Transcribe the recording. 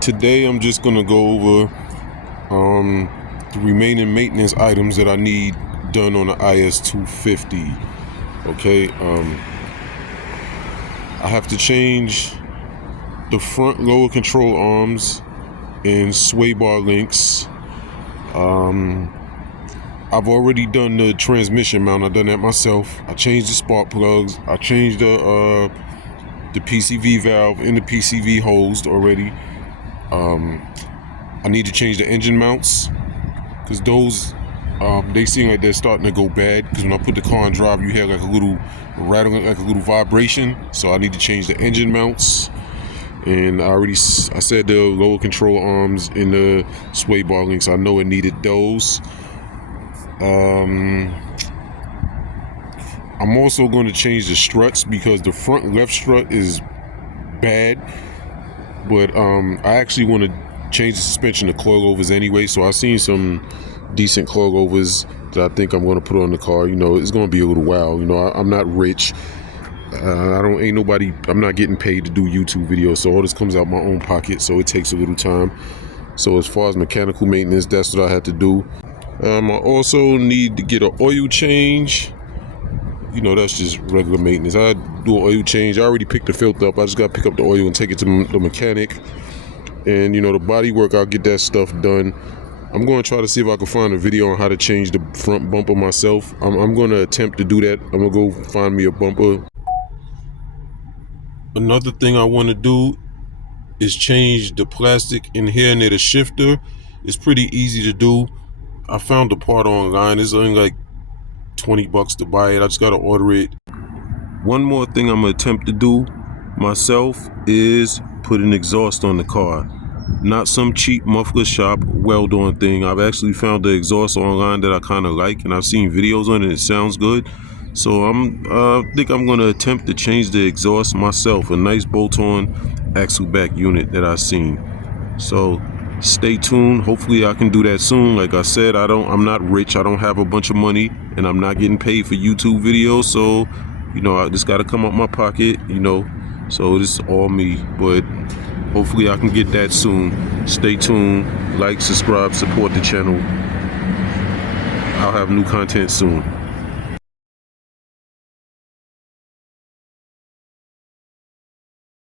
Today I'm just gonna go over the remaining maintenance items that I need done on the IS250. Okay, I have to change the front lower control arms and sway bar links. I've already done the transmission mount. I've done that myself. I changed the spark plugs. I changed the PCV valve and the PCV hose already. I need to change the engine mounts because those they seem like they're starting to go bad, because when I put the car in drive you hear like a little rattling, like a little vibration. So I need to change the engine mounts. And I said the lower control arms and the sway bar links, I know it needed those. I'm also going to change the struts because the front left strut is bad, but I actually want to change the suspension to coilovers anyway. So I've seen some decent coilovers that I think I'm going to put on the car. You know, it's going to be a little while. You know, I'm not rich. I'm not getting paid to do YouTube videos, so all this comes out my own pocket, so it takes a little time. So as far as mechanical maintenance, that's what I had to do. I also need to get an oil change. You know, that's just regular maintenance. I do an oil change. I already picked the filter up. I just got to pick up the oil and take it to the mechanic. And you know, the body work, I'll get that stuff done. I'm going to try to see if I can find a video on how to change the front bumper myself. I'm going to attempt to do that. I'm going to go find me a bumper. Another thing I want to do is change the plastic in here near the shifter. It's pretty easy to do. I found the part online. It's only like $20 to buy it. I just got to order it. One more thing I'm going to attempt to do myself is put an exhaust on the car. Not some cheap muffler shop weld-on thing. I've actually found the exhaust online that I kind of like, and I've seen videos on it. It sounds good. So I think I'm going to attempt to change the exhaust myself. A nice bolt-on axle back unit that I've seen. So stay tuned. Hopefully I can do that soon. Like I said, I'm not rich. I don't have a bunch of money, and I'm not getting paid for YouTube videos. So, you know, I just got to come out my pocket, you know. So this is all me, but hopefully I can get that soon. Stay tuned. Like, subscribe, support the channel. I'll have new content soon.